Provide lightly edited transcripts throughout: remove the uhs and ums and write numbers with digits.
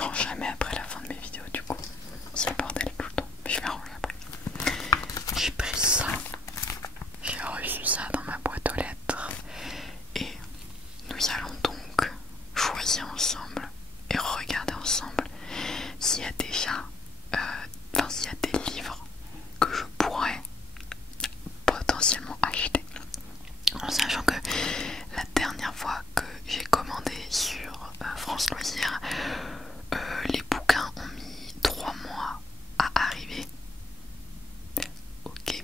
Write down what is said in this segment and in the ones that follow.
je range jamais après la fin de mes vidéos du coup. C'est le bordel tout le temps. Mais je vais ranger après. J'ai pris ça. J'ai reçu ça dans ma boîte aux lettres. Et nous allons donc choisir ensemble et regarder ensemble s'il y a déjà, s'il y a des livres que je pourrais potentiellement acheter. En sachant que la dernière fois que j'ai commandé sur France Loisirs, les bouquins ont mis 3 mois à arriver. Ok.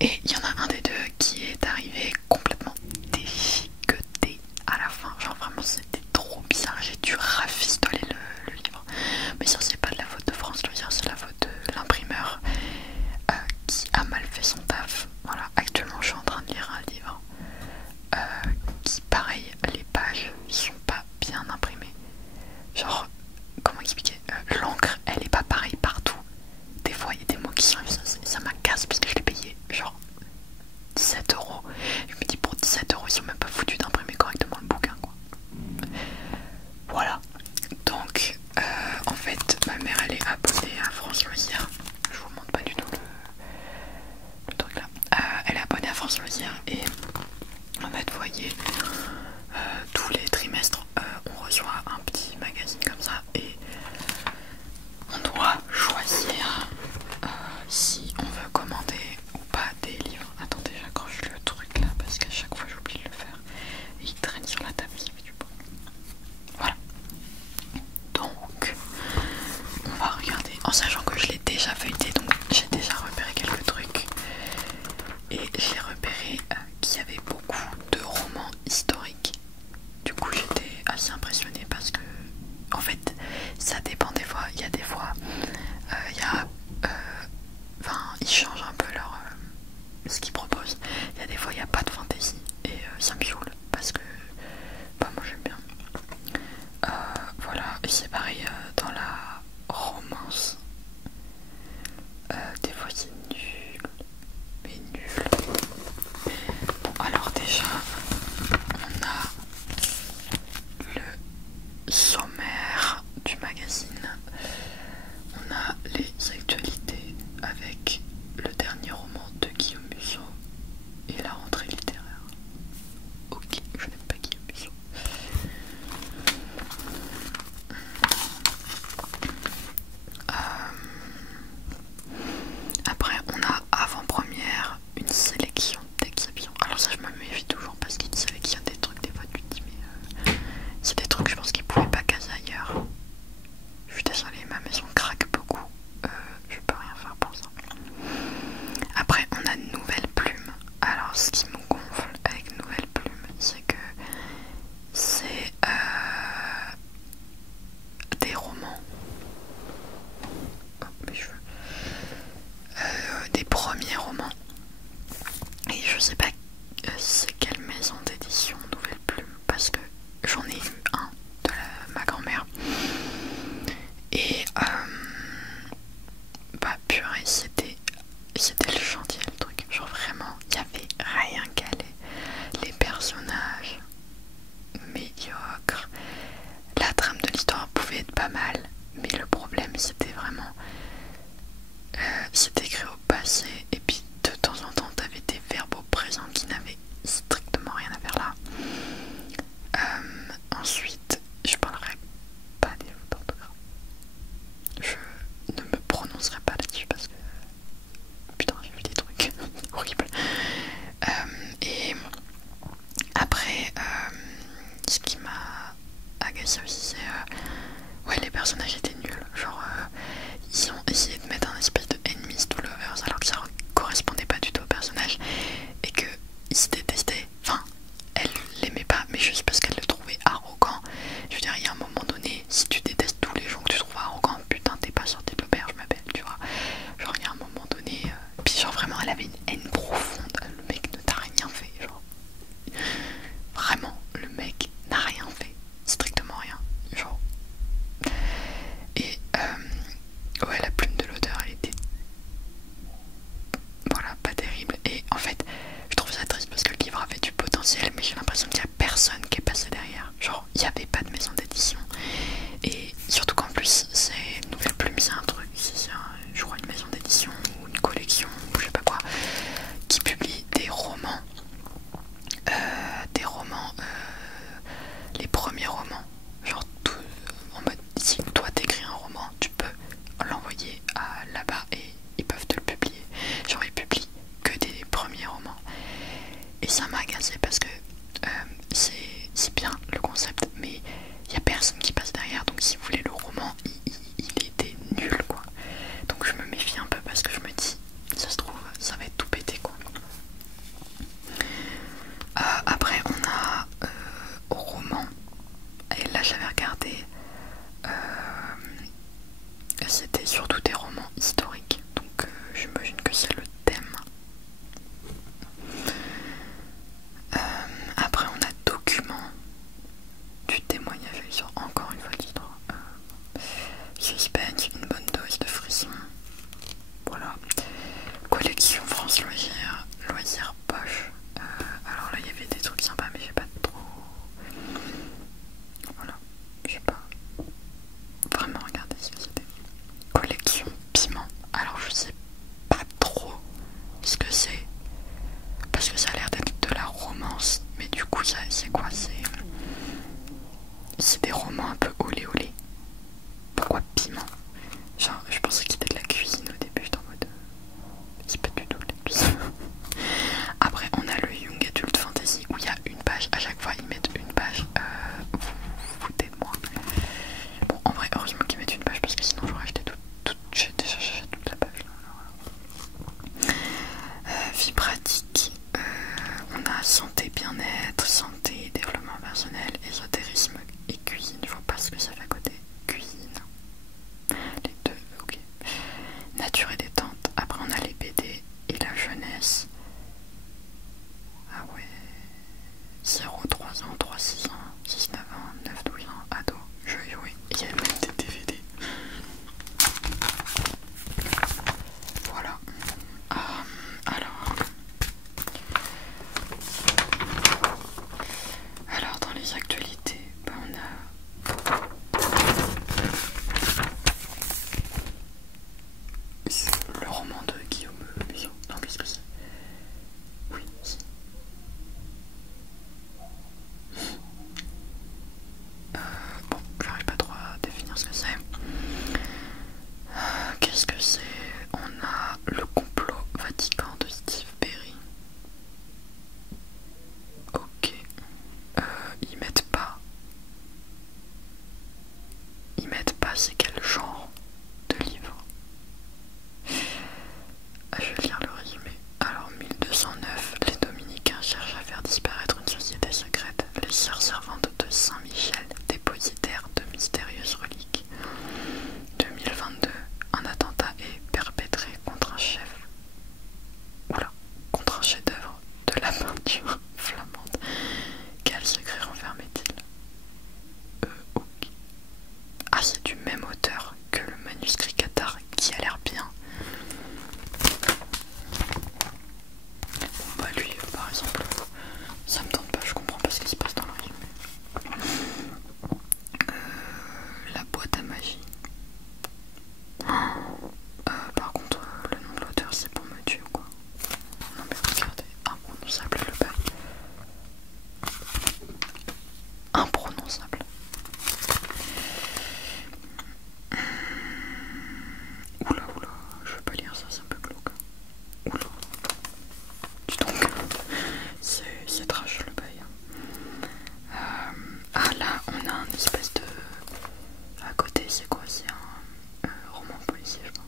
Et il y en a un des deux qui est arrivé complètement déchiqueté à la fin. Genre vraiment c'était trop bizarre. J'ai dû rafistoler le livre. Mais ça c'est pas de la faute de France Loisirs, c'est la faute de l'imprimeur qui a mal fait son taf. Voilà, actuellement je suis en train de lire un livre qui pareil, les pages sont pas bien imprimées. Genre, comment expliquer, l'encre elle est pas pareille partout. Des fois il y a des mots qui sont, ça m'agace parce que je l'ai payé genre 17 €. Je me dis pour 17 € ils sont même pas foutus d'imprimer correctement le bouquin quoi. Voilà. Donc en fait ma mère elle est abonnée à France Loisirs. Je vous montre pas du tout le truc là. Elle est abonnée à France Loisirs et en fait vous voyez tous les trimestres on reçoit un petit magazine comme ça et on doit choisir si on veut commander ou pas des livres. Attendez, j'accroche le truc là parce qu'à chaque fois j'oublie de le faire et il traîne sur la table, ça fait du bruit. Voilà. Donc on va regarder en sachant que je l'ai déjà feuilleté, donc j'ai déjà repéré quelques trucs et j'ai repéré qu'il y avait beaucoup de romans historiques. Du coup j'étais assez impressionnée parce que en fait ça dépend des fois. Il y a des fois ils changent un peu leur ce qu'ils proposent. Il y a des fois il n'y a pas de fantasy et ça me saoule parce que moi j'aime bien. Voilà, et c'est pareil dans la romance. Des fois c'est nul, mais nul. Bon alors déjà on a le sommaire du magazine, on a les actualités avec le dernier roman de Guillaume Musso et la rentrée littéraire. Ok, je n'aime pas Guillaume Musso. Après on a avant-première, une sélection d'exceptions. Alors ça je me méfie toujours parce qu'il savait qu'il y a des trucs des fois tu te dis mais c'est des trucs je pense qu'ils pouvaient pas caser ailleurs. Je suis désolée, ma maison craque beaucoup, je peux rien faire pour ça. Après on a Nouvelle Plume. Alors ce qui me gonfle avec Nouvelle Plume c'est que c'est des romans, mes cheveux, des premiers romans et je sais pas c'est quelle maison d'édition Nouvelle Plume parce que j'en ai eu un de ma grand-mère et purée c'était le chantier le truc, genre vraiment il y avait rien qu'allait, les personnages médiocres, la trame de l'histoire pouvait être pas mal mais le problème c'était vraiment c'était écrit au passé et puis de temps en temps t'avais des verbes au présent qui n'avaient strictement rien à faire là. Ensuite je parlerai pas des fautes d'orthographe, je ne me prononcerai pas là-dessus parce que putain j'ai vu des trucs horribles. Et après ce qui m'a agacé aussi c'est ouais les personnages étaient nuls, genre ils ont essayé de mettre un espèce de enemies to lovers alors que ça regardé, c'était surtout des romans historiques, donc j'imagine que c'est le thème. Après on a Documents, du témoignage sur encore une fois le titre. Suspense, une bonne dose de frisson. Voilà. Collection France Loisirs Poche. Alors là il y avait des trucs sympas mais j'ai pas trop. Voilà. J'ai pas vraiment regardé ce que c'était. Collection Piment. Alors je sais pas trop ce que c'est. Parce que ça a l'air d'être de la romance. Mais du coup c'est quoi? C'est des romans un peu olé olé. Pourquoi piment? Genre je pensais que c'était de la cuisine au début, j'étais en mode c'est pas du tout de la cuisine. Après on a le Young Adult Fantasy où il y a une page, à chaque fois ils mettent une page, vous foutez de moi. Bon en vrai heureusement qu'ils mettent une page parce que sinon j'aurais acheté j'ai déjà acheté toute la page là. Vie pratique, on a santé bien-être, santé, développement personnel, ésotérisme et cuisine. Je vois pas ce que ça fait à côté. Cuisine. Les deux, ok. Nature et détente. Après on a les BD et la jeunesse. Ah ouais. 0, 3 ans, 3, 6 ans, 6, 9 ans, 9, 12 ans, ado. Je vais jouer. Il y a même des DVD. Voilà. Alors dans les actualités, bah on a le roman de Guillaume Musso. Non, qu'est-ce que c'est? Oui, si. Bon, j'arrive pas trop à définir ce que c'est. Qu'est-ce que c'est? On a le complot Vatican de Steve Berry. Ok. Ils mettent pas. Ils mettent pas c'est quel genre de livre. Je vais lire le résumé. Alors 1209, les dominicains cherchent à faire disparaître une société secrète. Les sœurs servantes de Saint-Michel, dépositaires de mystérieuses reliques. 2022, un attentat est perpétré contre un chef. Oula, contre un chef-d'œuvre de la peinture flamande. Quel secret renfermait-il? Ok. Ah, c'est du même auteur que le manuscrit Cathare qui a l'air bien. Bon, bah lui, par exemple, ça me tente pas, je comprends pas ce qui se passe dans le résumé. La boîte à magie. Par contre, le nom de l'auteur, c'est pour me tuer ou quoi? Non mais regardez, imprononçable le bail. Imprononçable. Oula, je veux pas lire ça, c'est un peu glauque. Oula. Dis donc, c'est trash le bail. Ah là, on a un espèce de... À côté, c'est quoi? C'est un roman policier, je pense.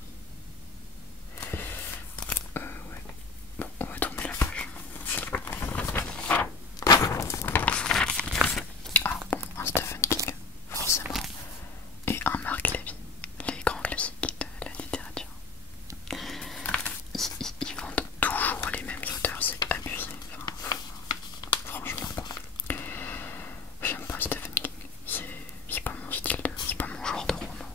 Ouais. Bon, on va tourner la page. Ah bon, un Stephen King, forcément. Et un Marc Levy, les grands classiques de la littérature. Ils vendent toujours les mêmes auteurs, c'est abusé. Enfin, franchement, quoi. J'aime pas Stephen King, c'est pas mon style c'est pas mon genre de roman.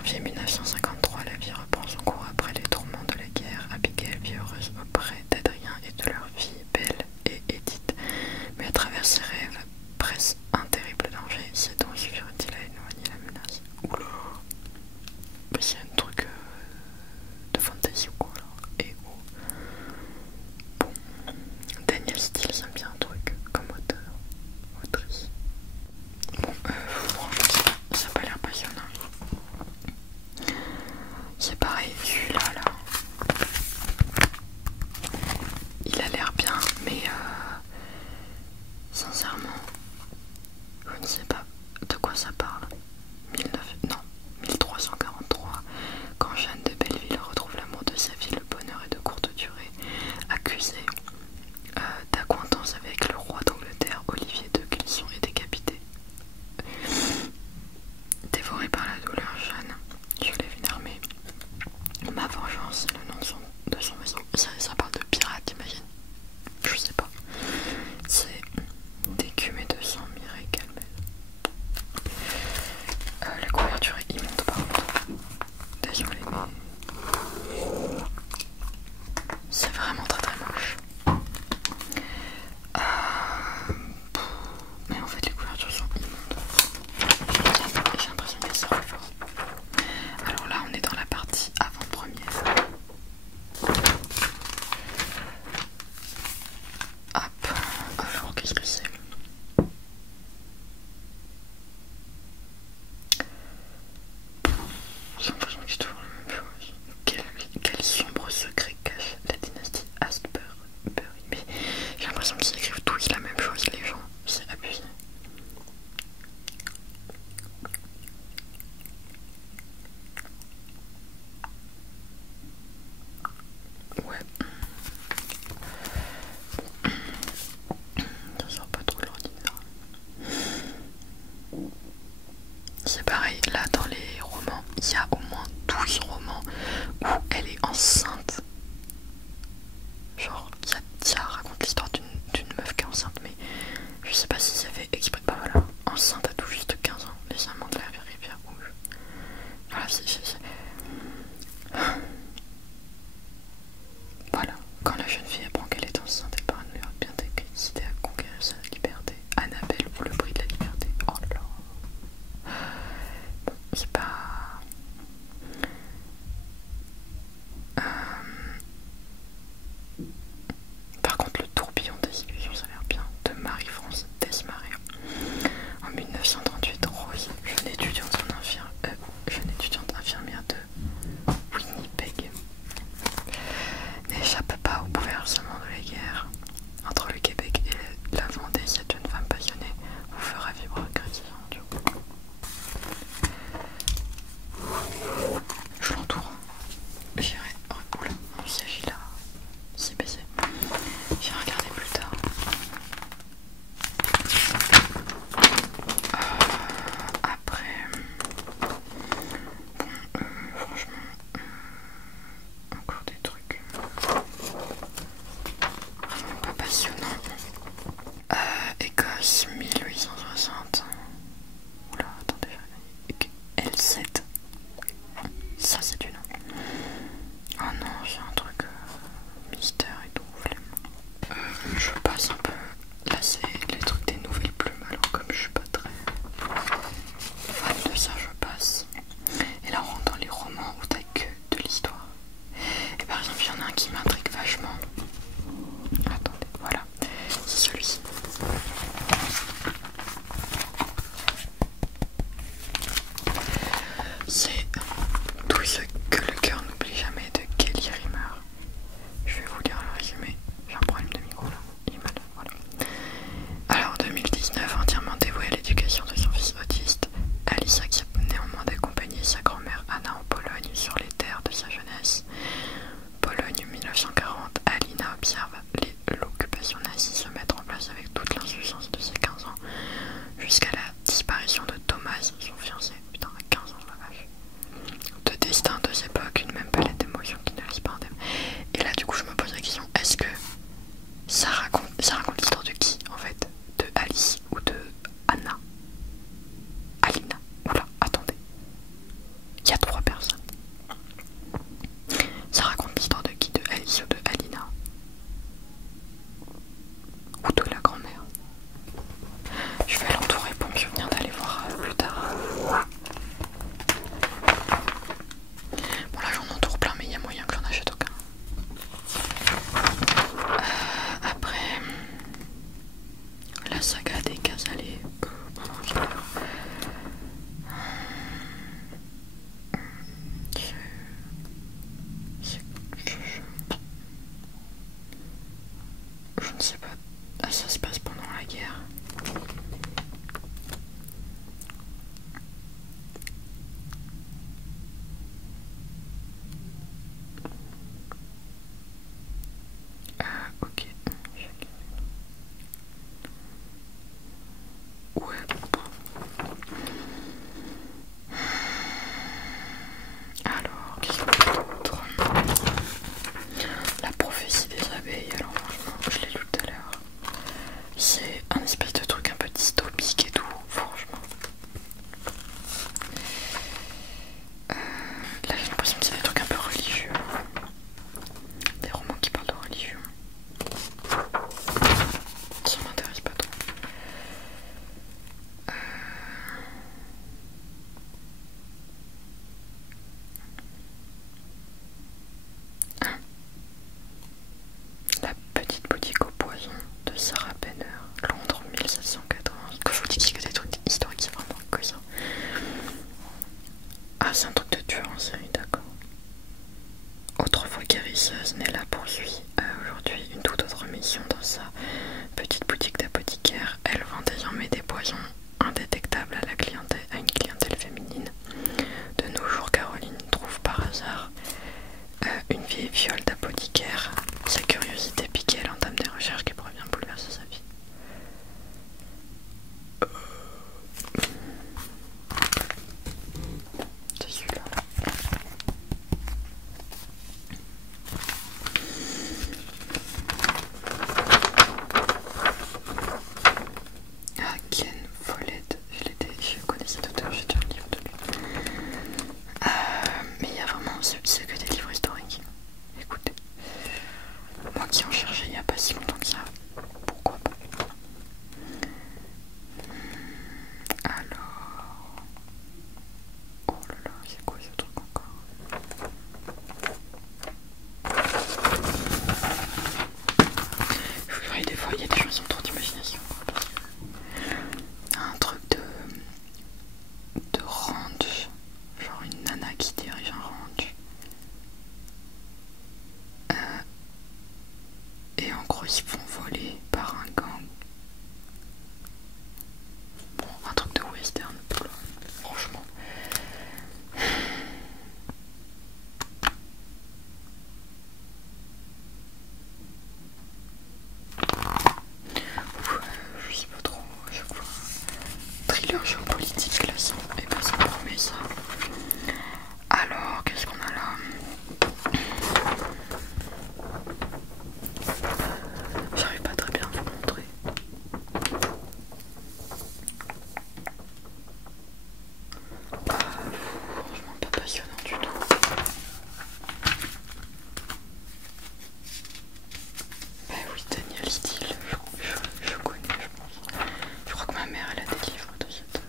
janvier 1953, la vie reprend son cours après les tourments de la guerre. Abigail vit heureuse auprès d'Adrien et de leur fille Belle et Edith, mais à travers ses rêves presse un terrible danger. Ses dons suffiront-ils à éloigner la menace? Oula, bah, c'est un truc de fantasy ou quoi alors. Et oh. Bon, Danielle Steele, j'aime bien un truc comme auteur, autrice. Bon, franchement, ça n'a pas l'air passionnant. C'est pareil, celui-là, là. Il a l'air bien, mais sincèrement, je ne sais pas de quoi ça parle. 1343, quand Jeanne de Belleville retrouve l'amour de sa vie, le bonheur est de courte durée. Accusée d'accointance avec le roi d'Angleterre, Olivier de Clisson est décapité. Dévorée par la douleur, Jeanne, je l'ai vu armée. Ma vengeance, c'est le nom de son maison. Ça parle de pirate, t'imagines? Je sais pas. C'est d'écume et de sang, Mireille Calmel. La couverture est immonde par contre. Désolé, mais c'est vraiment très très moche. Mais en fait, les couvertures sont immondes. J'ai l'impression qu'elles sont fort. Alors là, on est dans la partie avant-première. Hop, alors qu'est-ce que c'est? J'ai l'impression que c'est toujours la même chose. Quel sombre secret cache la dynastie Astbury? Mais j'ai l'impression qu'ils écrivent tous la même chose, les gens. C'est abusé. Ouais. Ça sort pas trop de l'ordinaire. C'est pareil, là dans les romans, il y a au moins 12 romans où elle est enceinte. Genre, Tia raconte l'histoire d'une meuf qui est enceinte, mais je sais pas si ça fait exprès. Bah voilà, enceinte à tout juste 15 ans, les amants de la rivière rouge. Voilà, Voilà, quand la jeune fille apprend qu'elle est enceinte, elle part à New York, bien décidée à conquérir sa liberté. Annabelle ou le prix de la liberté. Oh là là. Bon, c'est pas... Par contre, le tourbillon des illusions, ça a l'air bien. De Marie-France Desmarais. En 1938, Rose, jeune étudiante infirmière de Winnipeg, n'échappe pas au bouleversement de la guerre. Entre le Québec et la Vendée, cette jeune femme passionnée vous fera vivre un crédit. Je l'entoure. J'irai. Oh, oula, il s'agit là. C'est baisé. J'ai regardé plus tard. Après, franchement, encore des trucs vraiment pas passionnants. Écosse 1860. Oula, attendez, L7. Ça c'est du nom. Oh non, c'est un truc mystère et tout, flemme. Je passe un peu. Là c'est les trucs des nouvelles plumes, alors comme je suis pas très fan de ça, je passe. Et là on rentre dans les romans où t'as que de l'histoire. Et par exemple, il y en a un qui m'intrigue vachement. Attendez, voilà. C'est celui-ci. C'est Tout ce que le cœur n'oublie jamais de Kelly Rimmer. Je vais vous lire le résumé. J'ai un problème de micro là. Il est mal. Voilà. Alors 2019, entièrement dévouée à l'éducation de son fils autiste, Alice accepte néanmoins d'accompagner sa grand-mère Anna en Pologne sur les terres de sa jeunesse. Pologne 1940, Alina observe l'occupation nazie se mettre en place avec toute l'insouciance de ses 15 ans, jusqu'à la disparition de Thomas, son fiancé. Putain, à 15 ans, la vache. Ah, c'est un truc de tueur en série, d'accord. Autrefois guérisseuse, Nella poursuit aujourd'hui une toute autre mission dans sa petite boutique d'apothicaire. Elle vend désormais des poisons indétectables à une clientèle féminine. De nos jours, Caroline trouve par hasard une vieille fiole d'apothicaire. Sa curiosité piquée, elle entame des recherches qui pourraient bien bouleverser sa vie. C'est celui-là. Ah, Ken Follett, je connaissais d'auteur, j'ai déjà un livre de lui. Mais il y a vraiment, c'est que des livres historiques. Écoutez, moi qui en cherchais il n'y a pas si longtemps que ça, pourquoi pas. Alors, oh là là, c'est quoi ce truc encore? Je voudrais des fois, il y a des gens qui ont trop d'imagination. Un truc de ranch, genre une nana qui dirige un ranch. Et en gros ils se font voler par un gang. Bon, un truc de western, franchement. Je sais pas trop, à chaque fois. Thriller géopolitique classant, et ben ça promet ça. Alors, qu'est-ce qu'on a là? J'arrive pas très bien à vous montrer. Franchement pas passionnant du tout. Bah oui, Daniel Steele, je connais, je pense. Je crois que ma mère elle a des livres de cette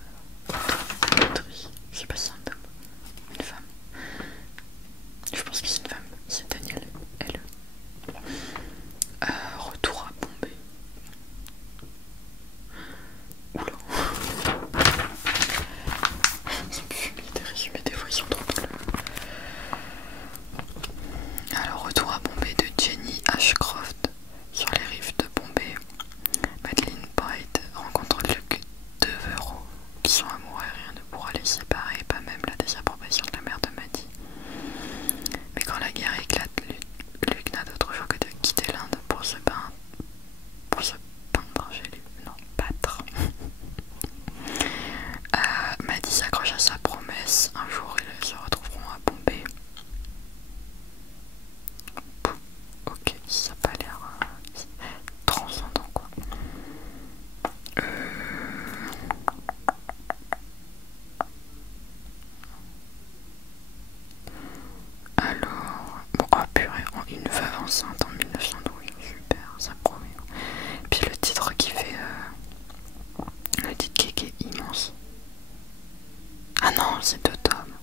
autrice. Je sais pas si c'est un homme, une femme. Je pense que c'est une femme, c'est Daniel L. Retour à Bombay. Oula. Ça me fume, des résumés des fois ils sont trop bleus. Alors retour à Bombay de Jenny Ashcroft. Sur les rives de Bombay, Madeleine Bright rencontre Luke Devereaux, qui sont amoureux et rien ne pourra les séparer, pas même la désapprobation de la mère de Maddie. Mais quand la guerre éclate, Luke n'a d'autre choix que de quitter l'Inde pour se peindre, j'ai lu, non, battre. Maddie s'accroche à sa promesse, un jour ils se retrouveront à Bombay. Ok, ça n'a pas l'air transcendant quoi. Alors, bon, ah purée, une veuve enceinte en 1912, super, ça promet. Puis le titre qui fait, le titre qui est immense. Ah non, c'est 2 tomes.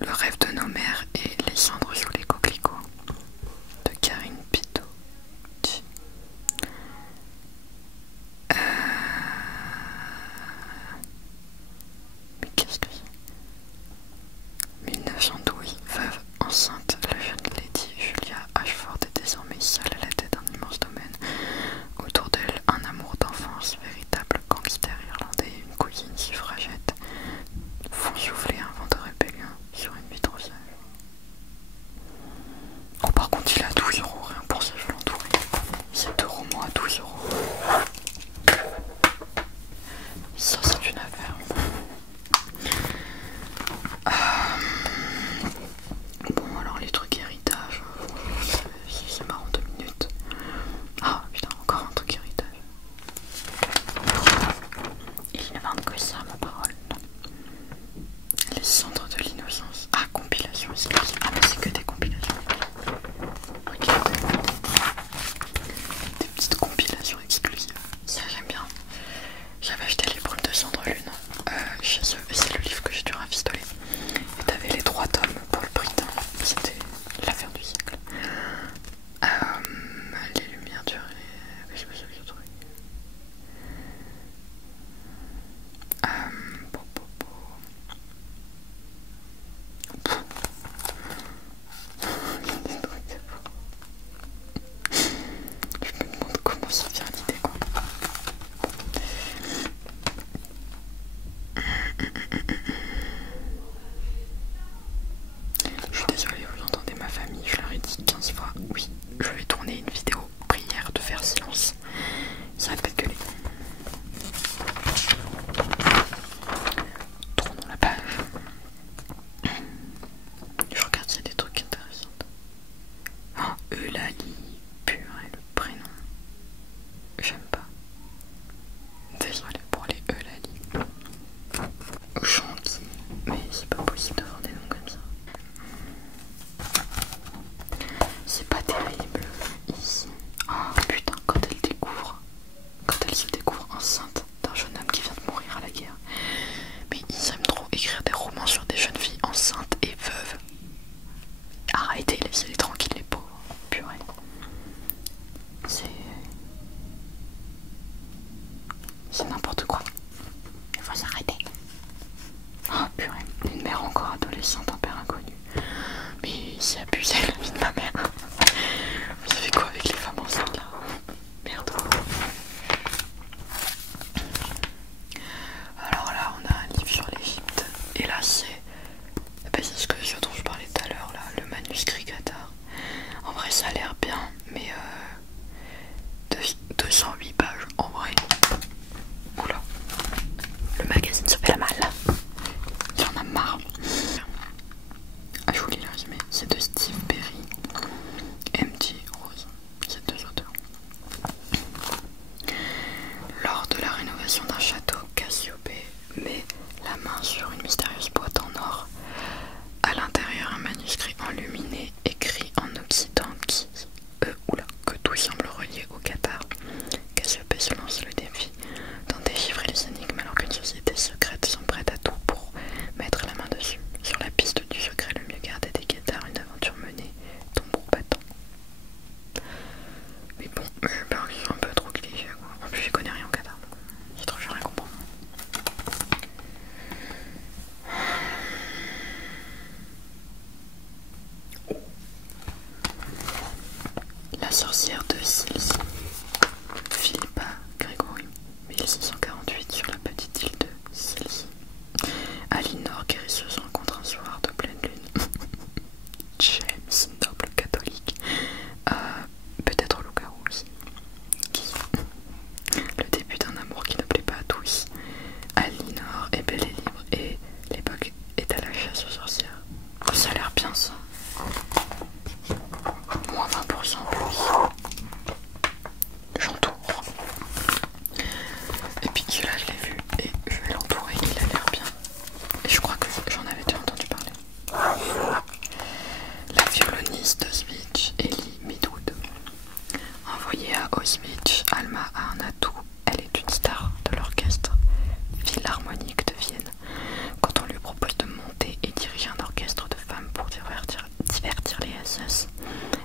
Le rêve de nos mères et les cendres sous les coquelicots de Karine Pitot. Mais qu'est-ce que c'est? 1912, veuve enceinte, la jeune lady Julia Ashford est désormais seule à la tête d'un immense domaine. Autour d'elle, un amour d'enfance, véritable gangster irlandais et une cousine suffragette font souffler un vent de rébellion sur une vie trop sage. Oh, par contre, il a 12 € rien pour ça, je vais l'entourer. Cet roman à 12 €. Ça, c'est une affaire. Bon, alors les trucs héritage, c'est marrant 2 minutes. Ah putain, encore un truc héritage. Ils ne vendent que ça, ma parole. possible d'avoir des noms comme ça. C'est pas terrible ici. Oh putain, quand elle se découvre enceinte d'un jeune homme qui vient de mourir à la guerre. Mais ils aiment trop écrire des romans sur des jeunes filles enceintes et veuves. Arrêtez, laissez-les tranquilles les pauvres. Purée. C'est n'importe quoi. Il faut s'arrêter. Oh purée. Une mère encore adolescente, un père inconnu. Mais c'est abusé la vie de ma mère. Vous savez quoi avec les femmes enceintes là? Merde. Alors là on a un livre sur l'Égypte. Et là c'est ce dont je parlais tout à l'heure là, le manuscrit Qatar. En vrai ça a l'air bien, mais 208 pages en vrai. Oula. Le magazine se fait la malle. Il en a marre. Ah, je vous lis le résumé. C'est de Steve Berry, M.T. Rose. C'est deux auteurs. Lors de la rénovation d'un château, Cassiopée met la main sur une mystérieuse boîte en or. À l'intérieur, un manuscrit enluminé écrit en occitan que tout semble relié au Qatar. Cassiopée se lance le défi d'en déchiffrer les énigmes alors qu'une société secrète sont prête à tout pour mettre la main dessus. Sur la piste du secret le mieux gardé des Qatars, une aventure menée tambour battant. Mais bon, j'ai peur que ce soit un peu trop cliché quoi. En plus j'y connais rien au Qatar, donc j'ai trop rien comprendre. La sorcière de Silsi, Philippa Gregory, 1648, sur la petite île de Silsi. Alinor, guérisseuse, rencontre un soir de pleine lune James, noble catholique, peut-être loup-garou aussi. Le début d'un amour qui ne plaît pas à tous. Alinor est belle et libre et l'époque est à la chasse aux sorcières. Oh, ça a l'air bien ça. Moins 20% plus. J'entoure. Et puis celui-là je l'ai vu et je vais l'entourer, il a l'air bien. Et je crois que j'en avais déjà entendu parler. La violoniste d'Auschwitz, Ellie Midwood. Envoyée à Auschwitz, Alma a un atout. Elle est une star de l'orchestre philharmonique de Vienne. Quand on lui propose de monter et diriger un orchestre de femmes pour divertir les SS,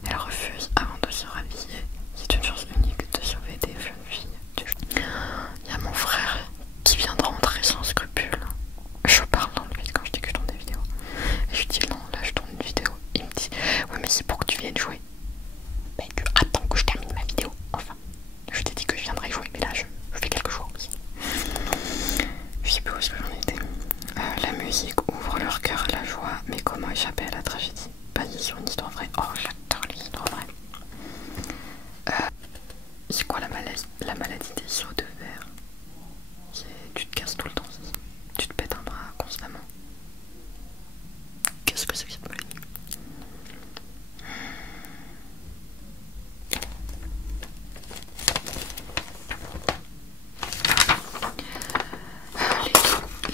elle refuse avant de se rhabiller. C'est une chance unique de sauver des jeunes filles. Il y a mon frère qui vient de rentrer sans scrupule. Je parle dans le vide quand je dis que je tourne des vidéos. Et je lui dis non, là je tourne une vidéo. Il me dit oui mais c'est pour que tu viennes jouer. Ben tu attends que je termine ma vidéo. Enfin, je t'ai dit que je viendrais jouer mais là je fais quelque chose. Je sais pas où est-ce que j'en étais. La musique ouvre leur cœur à la joie, mais comment échapper à la tragédie? Basée sur une histoire vraie. Oh j'adore les histoires vraies. C'est quoi la maladie des os de verre? Tu te casses tout le temps, tu te pètes un bras constamment. Qu'est-ce que c'est que cette maladie?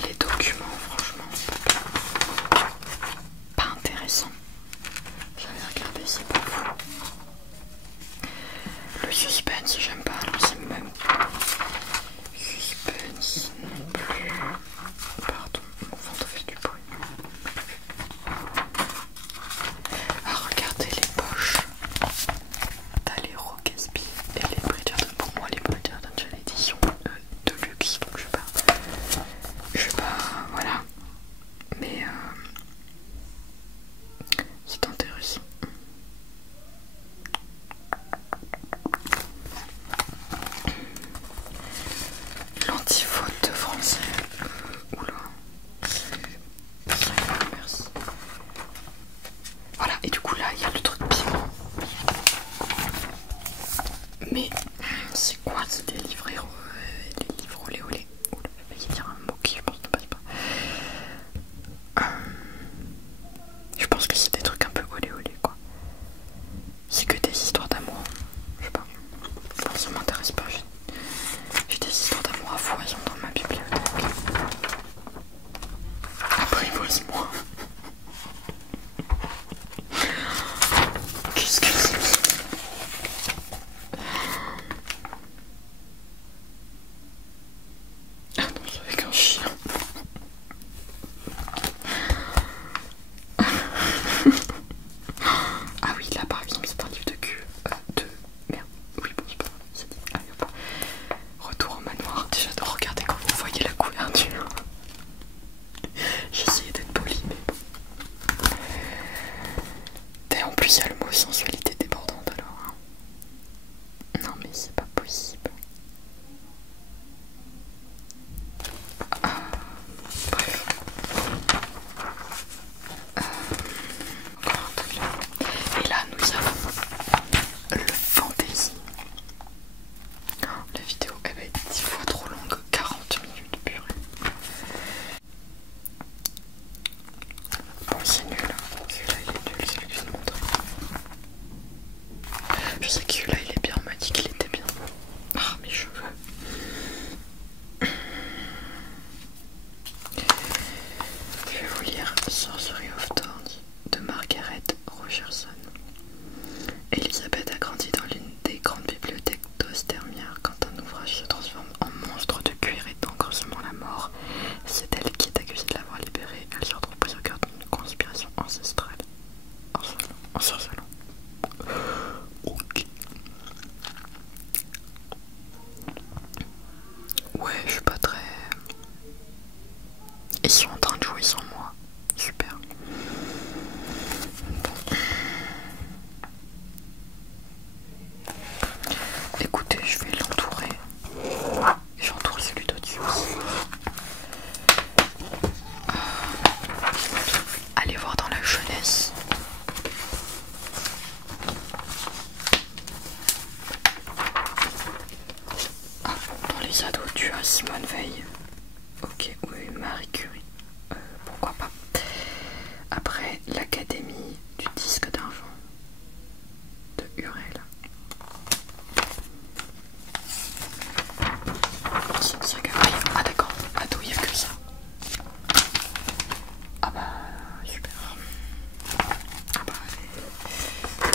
Les documents, franchement, pas intéressant. J'avais regardé, c'est pas fou. Le suspense, j'aime pas, alors c'est même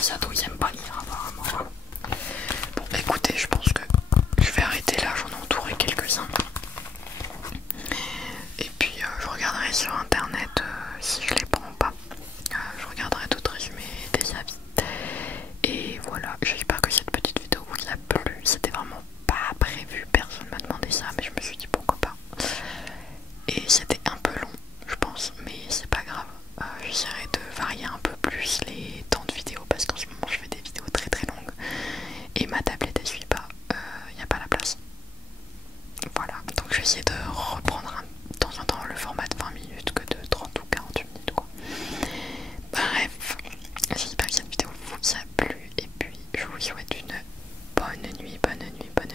les ados ils aiment pas lire apparemment. Voilà. Bon écoutez, je pense que je vais arrêter là, j'en ai entouré quelques-uns. Et puis je regarderai sur internet si je les prends pas. Je regarderai d'autres résumés, des avis. Et voilà, j'espère que cette petite vidéo vous a plu. C'était vraiment pas prévu, personne m'a demandé ça, mais je me suis dit pourquoi pas. Et c'était un peu long, je pense, mais c'est pas grave. J'essaierai de varier un peu plus les temps de vidéo parce qu'en ce moment je fais des vidéos très très longues et ma tablette elle suit pas, y a pas la place. Voilà, donc je vais essayer de reprendre de temps en temps le format de 20 minutes que de 30 ou 48 minutes quoi. Bref, j'espère que cette vidéo vous a plu et puis je vous souhaite une bonne nuit, bonne nuit, bonne